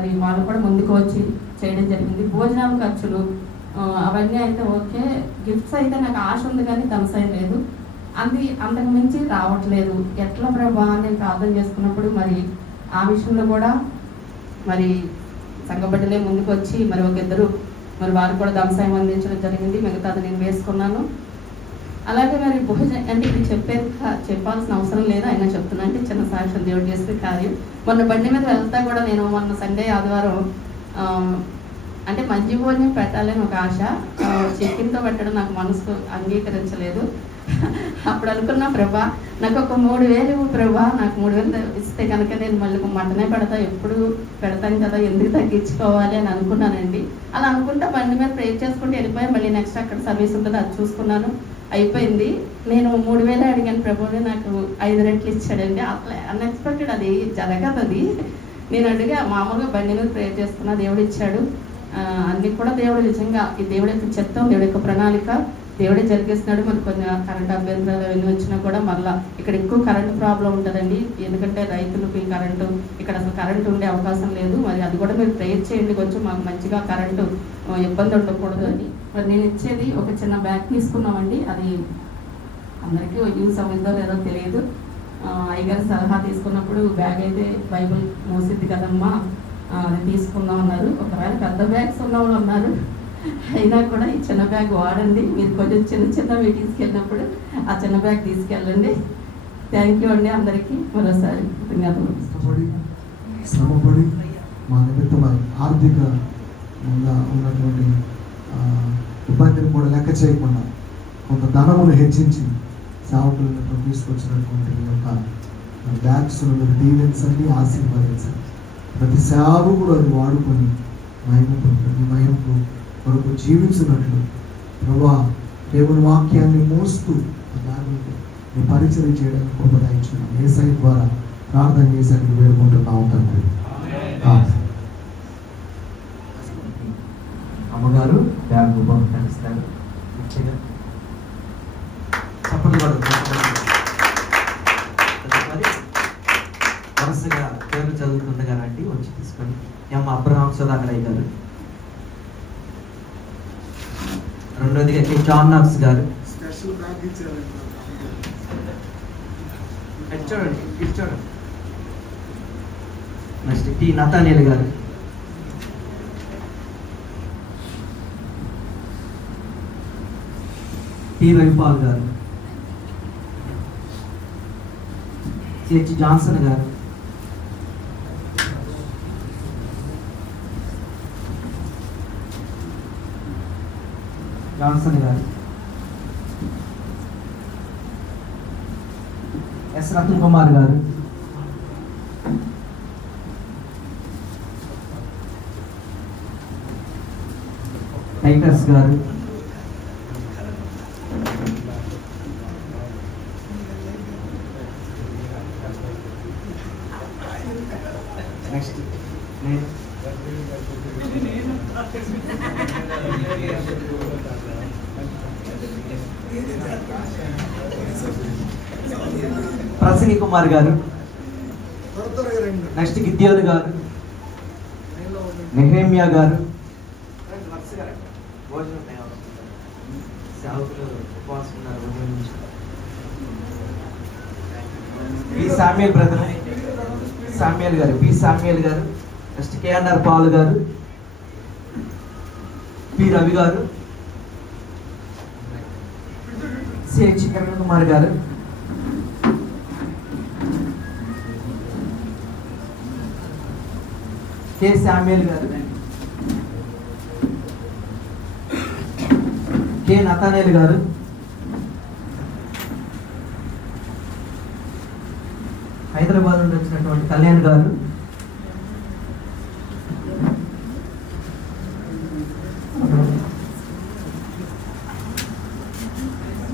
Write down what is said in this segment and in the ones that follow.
మరి వాళ్ళు కూడా ముందుకు వచ్చి చేయడం జరిగింది. భోజనాల ఖర్చులు అవన్నీ అయితే ఓకే. గిఫ్ట్స్ అయితే నాకు ఆశ ఉంది కానీ ధనసాయం లేదు. అది అంతకు మించి రావట్లేదు. ఎట్లా ప్రభా నేను ప్రార్థన చేసుకున్నప్పుడు మరి ఆ విషయంలో కూడా మరి సంఘబిడ్డలే ముందుకు వచ్చి మరి ఒక ఇద్దరు మరి వారు కూడా ధనసాయం అందించడం జరిగింది. మిగతాది నేను వేసుకున్నాను. అలాగే మరి భోజన అంటే ఇది చెప్పేది చెప్పాల్సిన అవసరం లేదు. ఆయన చెప్తున్నా అంటే చిన్న సాక్ష్యం దేవుడు చేసే కార్యం. మొన్న బండి మీద వెళ్తా కూడా నేను మొన్న సండే ఆదివారం అంటే మంచి భోజనం పెట్టాలని ఒక ఆశ. చికెన్తో పెట్టడం నాకు మనసు అంగీకరించలేదు. అప్పుడు అనుకున్నా ప్రభా నాకు ఒక మూడు వేలు ప్రభా. నాకు మూడు వేలు ఇస్తే కనుక నేను మళ్ళీ మటనే పెడతా. ఎప్పుడు పెడతాను కదా ఎందుకు తగ్గించుకోవాలి అని అనుకున్నానండి. అలా అనుకుంటా బండి మీద ప్రేర్ చేసుకుంటే వెళ్ళిపోయి మళ్ళీ నెక్స్ట్ అక్కడ సర్వీస్ ఉంటుంది అది చూసుకున్నాను. అయిపోయింది. నేను మూడు వేలు అడిగాను ప్రభువే నాకు ఐదు రెట్లు ఇచ్చాడండి అట్లా అన్ఎక్స్పెక్టెడ్ అది జరగదు అది నేను అడిగా మామూలుగా బండి మీద ప్రేర్ చేసుకున్నా దేవుడు ఇచ్చాడు. అన్నీ కూడా దేవుడు నిజంగా ఈ దేవుడి యొక్క చెప్తాం దేవుడి యొక్క ప్రణాళిక దేవుడే జరిగేస్తున్నాడు. మరి కొన్ని కరెంట్ అభ్యంతరాలు అవన్నీ వచ్చినా కూడా మళ్ళా ఇక్కడ ఎక్కువ కరెంట్ ప్రాబ్లం ఉంటుందండి. ఎందుకంటే రైతులకి కరెంటు ఇక్కడ అసలు కరెంట్ ఉండే అవకాశం లేదు. మరి అది కూడా మీరు ప్రేయర్ చేయండి. కొంచెం మాకు మంచిగా కరెంటు ఇబ్బంది ఉండకూడదు అని. మరి నేను ఇచ్చేది ఒక చిన్న బ్యాగ్ తీసుకున్నామండి. అది అందరికీ యూస్ అవుతుందో లేదో తెలియదు. అయ్యగారి సలహా తీసుకున్నప్పుడు బ్యాగ్ అయితే బైబిల్ మోసిద్ది కదమ్మా. అది తీసుకుందాం అన్నారు. ఒకవేళ పెద్ద బ్యాగ్స్ ఉన్నవాళ్ళు ఉన్నారు అయినా కూడా ఈ చిన్న బ్యాగ్ వాడండి. మీరు కొంచెం చిన్న చిన్న మీటింగ్స్కి వెళ్ళినప్పుడు ఆ చిన్న బ్యాగ్ తీసుకెళ్ళండి. థ్యాంక్ యూ అండి అందరికీ. మరోసారి కృతజ్ఞతలు శ్రమపడి మా నిమిత్తమై ఆర్థిక ఉన్నటువంటి ఇబ్బందిని కూడా లెక్క చేయకుండా కొంత ధనమును హెచ్చించి సేవకులను తీసుకొచ్చినటువంటి యొక్క బ్యాగ్స్ దీవించండి ఆశీర్వదించండి ప్రతి సేవకుడు అది వాడుకొని మహిమకు ప్రతి మహిమకు కొరకు జీవించినట్లు ప్రభా దేవుని వాక్యాన్ని మోస్తూ ఆ నీ పరిచయం చేయడానికి కృపదాయించున్నాం ఏసై ద్వారా ప్రార్థన చేసేందుకు వేడుకుంటున్నాం తండ్రి. అమ్మగారు బ్యాగ్ బహుకరిస్తారు చప్పట్లు వరుసగా పేర్లు చదువుతుండగా రండి వచ్చి తీసుకొని ఎం అబ్రహాం సుధాకరయ్య గారు రెండోదిగా కె. జాన్ నాక్స్ గారు. స్పెషల్ బ్యాగ్ ఇచ్చారండి. ఇటు చూడండి ఇటు చూడండి. Next T. Nathanelu garu. T Ravipal garu CH Johnson garu Johnson garu S Ratan Kumar garu Titus garu next నేను ప్రసంగి కుమార్ గారు. నెక్స్ట్ గిద్యోన్ గారు. నెహేమియా గారు. సేవకులు B brother. Samuel garu B Samuel garu. Next KNR Paul garu. P Ravi garu. CH Kiran Kumar garu. K Samuel garu K Nathaniel garu. Hyderabad నుండి వచ్చినటువంటి కళ్యాణ్ గారు.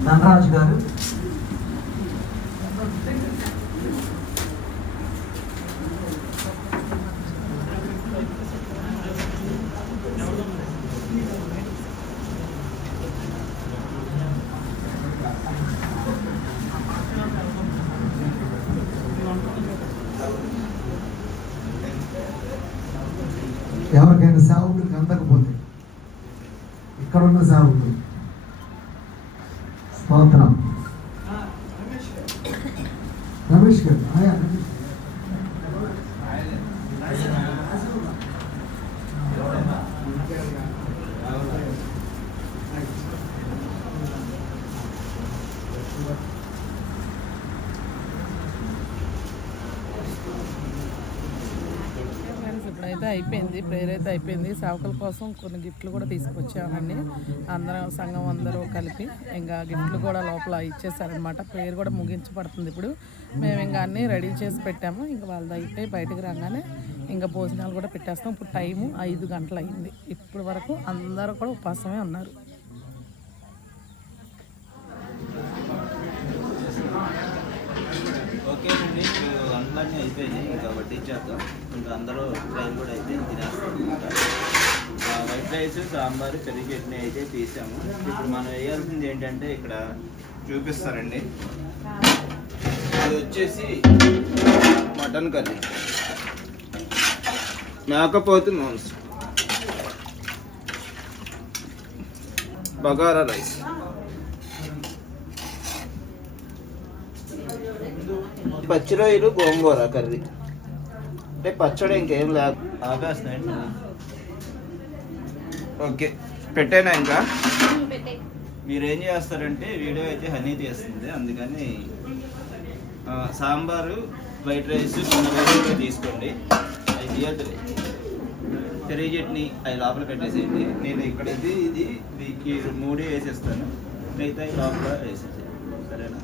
ధనరాజు గారు. ఇక్కడ ఉన్న అయిపోయింది ప్రేయర్ అయితే అయిపోయింది. సేవకుల కోసం కొన్ని గిఫ్ట్లు కూడా తీసుకొచ్చామండి. అందరం సంఘం అందరూ కలిపి ఇంకా గిఫ్ట్లు కూడా లోపల ఇచ్చేసారనమాట ప్రేయర్ కూడా ముగించబడుతుంది ఇప్పుడు. మేము ఇంకా అన్నీ రెడీ చేసి పెట్టాము. ఇంకా వాళ్ళది అయితే బయటకు రాగానే ఇంకా భోజనాలు కూడా పెట్టేస్తాం. ఇప్పుడు టైము ఐదు గంటలు అయింది ఇప్పుడు వరకు అందరూ కూడా ఉపాసమే ఉన్నారు. ఓకే అండి. అందరినీ అయిపోయినాయి ఇంకా వడ్డించేద్దాం ఇంకా అందరూ ఫ్రై కూడా అయితే తినేస్తాం వైట్ రైస్ సాంబారు పెరుగు చట్నీ అయితే తీసాము ఇప్పుడు మనం వేయాల్సింది ఏంటంటే ఇక్కడ చూపిస్తారండి అది వచ్చేసి మటన్ కర్రీ. మేకపోతు మాంసం. బగారా రైస్. పచ్చి రొయ్యలు గోంగూర కర్రీ. అంటే పచ్చడి ఇంకేం లేదు. ఓకే పెట్టానా ఇంకా? మీరు ఏం చేస్తారంటే వీడియో అయితే హనీ తీస్తుంది అందుకని ఆ, సాంబారు వైట్ రైస్ చిన్న రైస్ తీసుకోండి. అవి తీయద్దు. పెరుగు చట్నీ అవి లోపల పెట్టేసేయండి. నేను ఇక్కడ ఇది ఇది వీకి మూడే వేసేస్తాను. మిగతా ఈ లోపల వేసేసేయండి సరేనా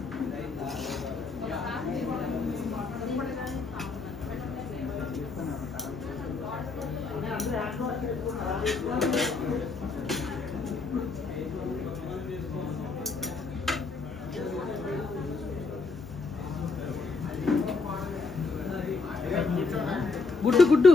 గుడ్డు గుడ్డు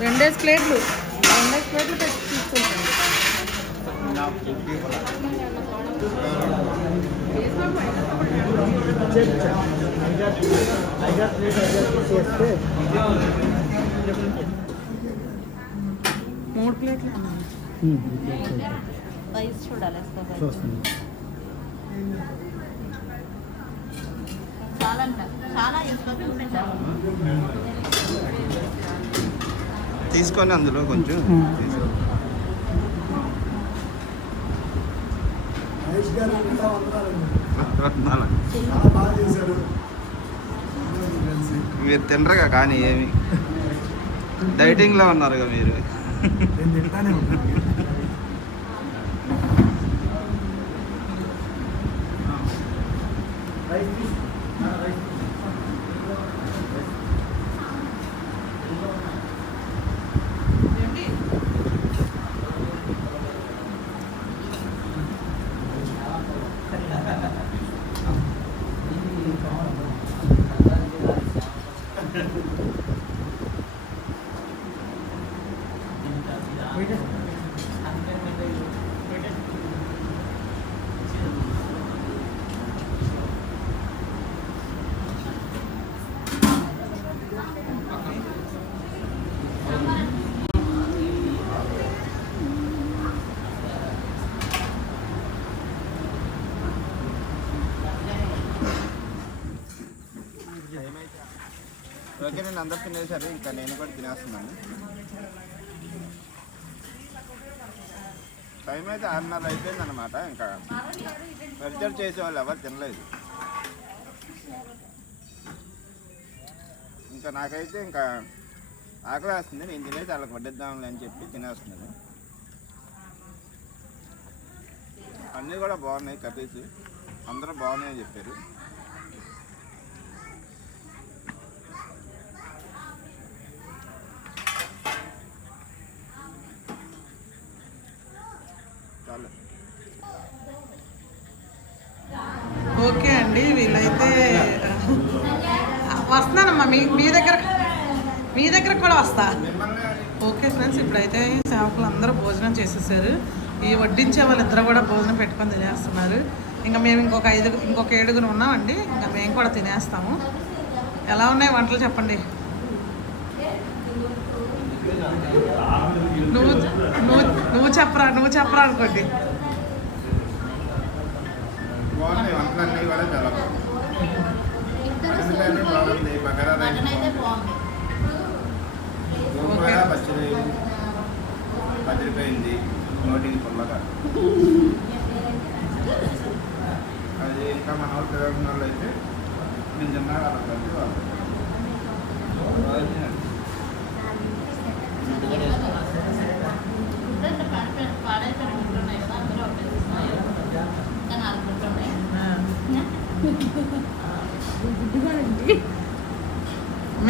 రెండేసి ప్లేట్లు. రెండేసి ప్లేట్లు పెట్టి తీసుకెళ్తాను మూడు ప్లేట్లు చూడాలి అంట చాలా తీసుకొని అందులో కొంచెం మీరు తినరుగా కానీ ఏమి? డైటింగ్లో ఉన్నారుగా మీరు? ఓకే నేను అందరు తినేసారు ఇంకా నేను కూడా తినేస్తున్నాను. టైం అయితే ఆరున్నర అయిపోయింది అనమాట ఇంకా వెల్చర్ చేసేవాళ్ళు ఎవరు తినలేదు. ఇంకా నాకైతే ఇంకా ఆకలి వేస్తుంది నేను తినేసి వాళ్ళకి వడ్డిద్దాంలే అని చెప్పి తినేస్తున్నాను. అన్నీ కూడా బాగున్నాయి కర్రీస్ అందరూ బాగున్నాయని చెప్పారు చాలు ఓకే అండి వీళ్ళైతే వస్తున్నానమ్మా మీ మీ దగ్గర మీ దగ్గర కూడా వస్తా ఓకే ఫ్రెండ్స్ ఇప్పుడైతే సేవకులు అందరూ చేసేసారు ఈ వడ్డించే వాళ్ళిద్దరూ కూడా భోజనం పెట్టుకొని తినేస్తున్నారు. ఇంకా మేము ఇంకొక ఐదు ఇంకొక ఏడుగురు ఉన్నామండి. ఇంకా మేము కూడా తినేస్తాము. ఎలా ఉన్నాయి వంటలు చెప్పండి? నువ్వు నువ్వు నువ్వు చెప్పరా నువ్వు చెప్పరా అనుకోండి. నోటికి పుల్లగా. అది ఇంకా మన వాళ్ళు తిరగని వాళ్ళు అయితే నేను తిన్నా అలా కలిసి వాళ్ళు.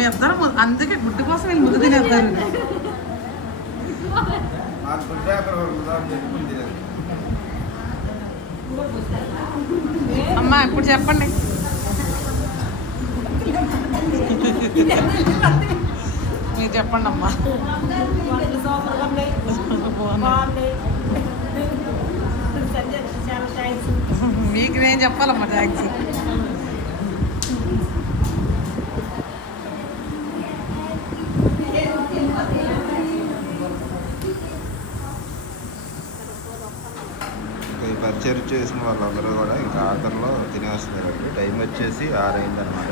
అందరూ మీ ము- అందుకే గుడ్డు కోసం వీళ్ళు ముద్దు తినేస్తారు నాకు గుడ్డే అక్కడ వాళ్ళు ఉదాహరణ చెప్పుకుని తినేది అమ్మా ఇప్పుడు చెప్పండి. మీరు చెప్పండి అమ్మా. మీకు నేను చెప్పాలమ్మా థ్యాంక్స్ ఇంకా ఈ పరిచయం చేసిన వాళ్ళందరూ కూడా ఇంకా ఆఖరిలో తినేస్తున్నారండి టైం వచ్చేసి ఆరైందనమాట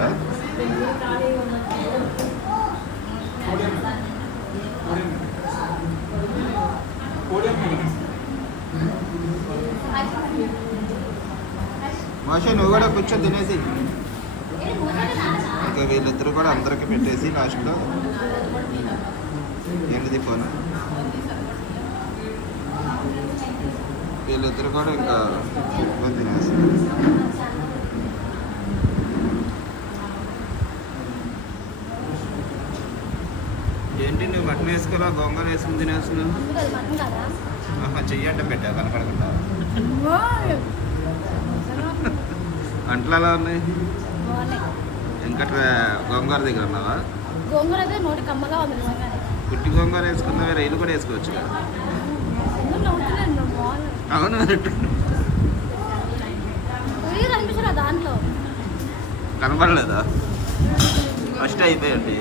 మాషా నువ్వు కూడా కూర్చో తినేసి. ఇంకా వీళ్ళిద్దరు కూడా అందరికీ పెట్టేసి లాస్ట్లో ఏంటిది ఫోన్? వీళ్ళిద్దరు కూడా ఇంకా తినేస్తారు ఏంటి నువ్వు మటన్ వేసుకోరా గోంగూర వేసుకుని తినేస్తున్నావు చెయ్యంట పెట్టా కనపడకుండా. అంట్లు ఎలా ఉన్నాయి? ఇంకా గోంగూర దగ్గర ఉన్నావా? గోంగూర అయితే నోటి కమ్మగా ఉంది గోంగూర వేసుకున్నావే రైలు కూడా వేసుకోవచ్చు కదా ఎందుకు నవ్వుతున్నాను నువ్వు బాగుంది అవును. కనపడలేదా? ఫస్ట్ అయిపోయండి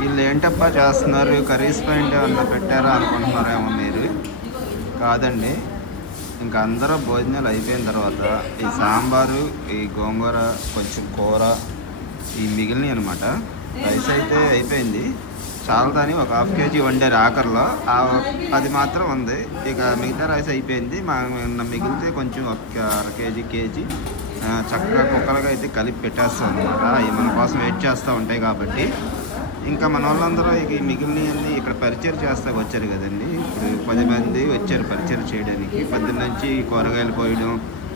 వీళ్ళు ఏంటప్పా చేస్తున్నారు? కర్రీస్ పాయింట్ ఏమన్నా పెట్టారా అనుకుంటున్నారేమో మీరు. కాదండి. ఇంకా అందరూ భోజనాలు అయిపోయిన తర్వాత ఈ సాంబారు ఈ గోంగూర కొంచెం కూర ఈ మిగిలినవి అనమాట రైస్ అయితే అయిపోయింది. చాలదని ఒక హాఫ్ కేజీ వండారు ఆఖరిలో. ఆ అది మాత్రం ఉంది. ఇక మిగతా రైస్ అయిపోయింది. మా మిగిలితే కొంచెం ఒక అర కేజీ కేజీ. చక్కగా కుక్కలుగా అయితే కలిపి పెట్టేస్తాం అనమాట అవి మన కోసం వెయిట్ చేస్తూ ఉంటాయి కాబట్టి. ఇంకా మన వాళ్ళందరూ ఇక ఈ మిగిలినవన్నీ ఇక్కడ పరిచయం చేస్తా వచ్చారు కదండి. ఇప్పుడు పది మంది వచ్చారు పరిచయం చేయడానికి. పొద్దున్న నుంచి కూరగాయలు పోయడం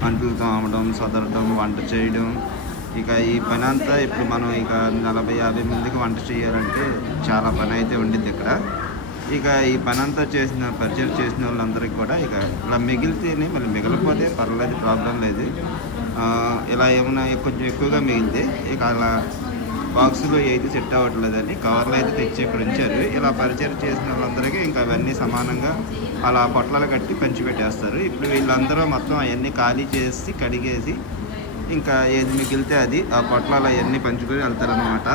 అంట్లు తోమడం సదరడం వంట చేయడం. ఇక ఈ పని అంతా ఇప్పుడు మనం ఇక నలభై యాభై మందికి వంట చేయాలంటే చాలా పని అయితే ఉండింది ఇక్కడ. ఇక ఈ పని అంతా చేసిన పరిచయం చేసిన వాళ్ళందరికీ కూడా ఇక ఇలా మిగిలితేనే మళ్ళీ మిగలకపోతే పర్లేదు ప్రాబ్లం లేదు. ఇలా ఏమైనా కొంచెం ఎక్కువగా మిగిలితే ఇక అలా బాక్సులో ఏది సెట్ అవ్వట్లేదని కవర్లు అయితే తెచ్చి ఇక్కడ ఉంచారు. ఇలా పరిచయం చేసిన వాళ్ళందరికీ ఇంకా అవన్నీ సమానంగా అలా పొట్లాలు కట్టి పంచిపెట్టేస్తారు ఇప్పుడు వీళ్ళందరూ మొత్తం అవన్నీ ఖాళీ చేసి కడిగేసి ఇంకా ఏది మిగిలితే అది ఆ పొట్లాలు అవన్నీ పంచుకొని వెళ్తారనమాట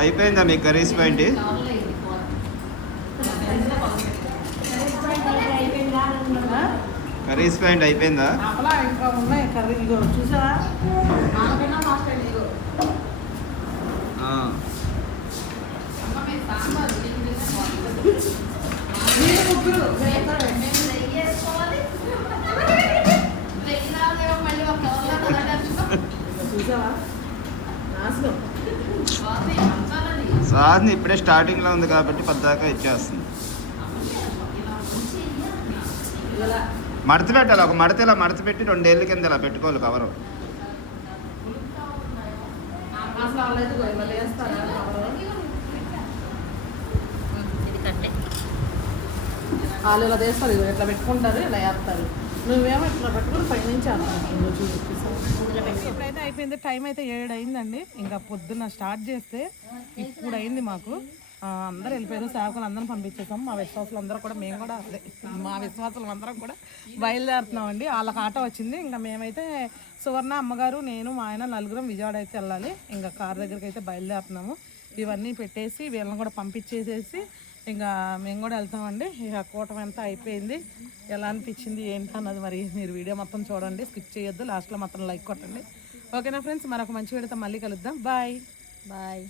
అయిపోయిందా మీకు కర్రీస్ పాయింట్? కర్రీస్ పాయింట్ అయిపోయిందా? అలా ఇంకా ఉన్నాయి కర్రీ. ఇగో చూసావా? ఆ. మీరు ముగ్గురు. చూసావా? నాశనం. సార్ని ఇప్పుడే స్టార్టింగ్లో ఉంది కాబట్టి పద్దాకా ఇచ్చేస్తుంది. మడత పెట్టాలి ఒక మడత ఇలా మడత పెట్టి రెండేళ్ళ కింద ఇలా పెట్టుకోవాలి కవరు వాళ్ళు ఇలా వేస్తారు ఇగో ఇట్లా పెట్టుకుంటారు ఇలా వేస్తారు. నువ్వేమో ఇట్లా పెట్టుకుని ఇప్పుడైతే అయిపోయింది టైం అయితే ఏడు అయిందండి ఇంకా పొద్దున్న స్టార్ట్ చేస్తే ఇప్పుడు అయింది మాకు. అందరూ వెళ్ళిపోయారు సేవకులు అందరం పంపించేసాం. మా విశ్వాసులు అందరూ కూడా మేము కూడా అదే. మా విశ్వాసులు అందరం కూడా బయలుదేరుతున్నామండి. వాళ్ళకి ఆటో వచ్చింది. ఇంకా మేమైతే సువర్ణ అమ్మగారు నేను మా ఆయన నలుగురం విజయవాడ అయితే వెళ్ళాలి. ఇంకా కార్ దగ్గరికి అయితే బయలుదేరుతున్నాము. ఇవన్నీ పెట్టేసి వీళ్ళని కూడా పంపించేసేసి ఇంకా మేము కూడా వెళ్తామండి. ఇక కూటమి అంతా అయిపోయింది. ఎలా అనిపించింది ఏంటి అన్నది మరి మీరు వీడియో మొత్తం చూడండి. స్కిప్ చేయొద్దు. లాస్ట్లో మొత్తం లైక్ కొట్టండి. ఓకేనా ఫ్రెండ్స్? మరొక మంచి వీడియోతో మళ్ళీ కలుద్దాం. బాయ్. బాయ్.